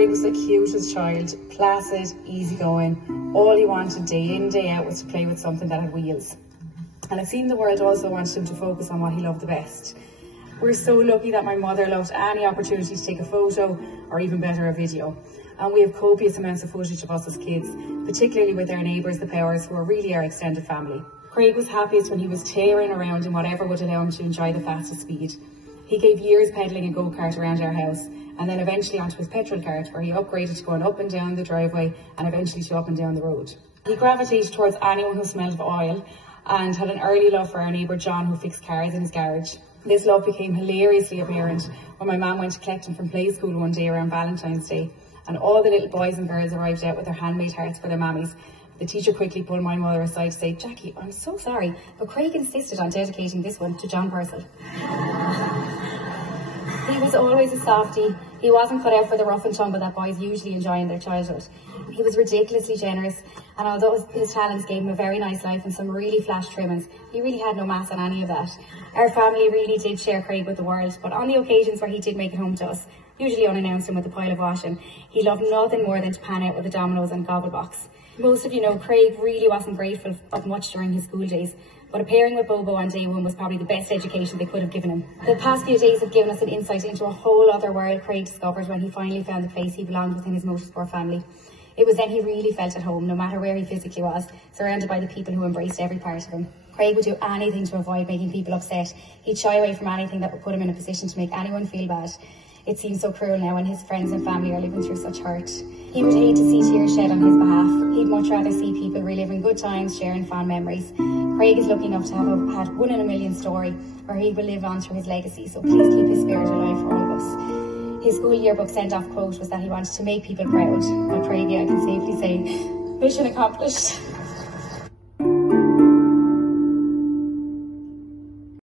Craig was the cutest child, placid, easygoing. All he wanted day in, day out was to play with something that had wheels. And it seemed the world also wanted him to focus on what he loved the best. We're so lucky that my mother loved any opportunity to take a photo, or even better, a video. And we have copious amounts of footage of us as kids, particularly with our neighbours, the Powers, who are really our extended family. Craig was happiest when he was tearing around in whatever would allow him to enjoy the fastest speed. He gave years pedalling a go-kart around our house, and then eventually onto his petrol cart, where he upgraded to going up and down the driveway and eventually to up and down the road. He gravitated towards anyone who smelled of oil and had an early love for our neighbour John, who fixed cars in his garage. This love became hilariously apparent when my mum went to collect him from play school one day around Valentine's Day, and all the little boys and girls arrived out with their handmade hearts for their mammies. The teacher quickly pulled my mother aside to say, "Jackie, I'm so sorry, but Craig insisted on dedicating this one to John Purcell." He was always a softie. He wasn't cut out for the rough and tumble that boys usually enjoy in their childhood. He was ridiculously generous, and although his talents gave him a very nice life and some really flash trimmings, he really had no mass on any of that. Our family really did share Craig with the world, but on the occasions where he did make it home to us, usually unannounced and with a pile of washing, he loved nothing more than to pan out with the dominoes and gogglebox. Most of you know Craig really wasn't grateful of much during his school days, but a pairing with Bobo on day one was probably the best education they could have given him. The past few days have given us an insight into a whole other world Craig discovered when he finally found the place he belonged within his motorsport family. It was then he really felt at home, no matter where he physically was, surrounded by the people who embraced every part of him. Craig would do anything to avoid making people upset. He'd shy away from anything that would put him in a position to make anyone feel bad. It seems so cruel now when his friends and family are living through such hurt. He would hate to see tears shed on his behalf. He'd much rather see people reliving good times, sharing fond memories. Craig is lucky enough to have had 1 in a million story where he will live on through his legacy, so please keep his spirit alive for all of us. His school yearbook send-off quote was that he wanted to make people proud. Well, Craigie, I can safely say, mission accomplished.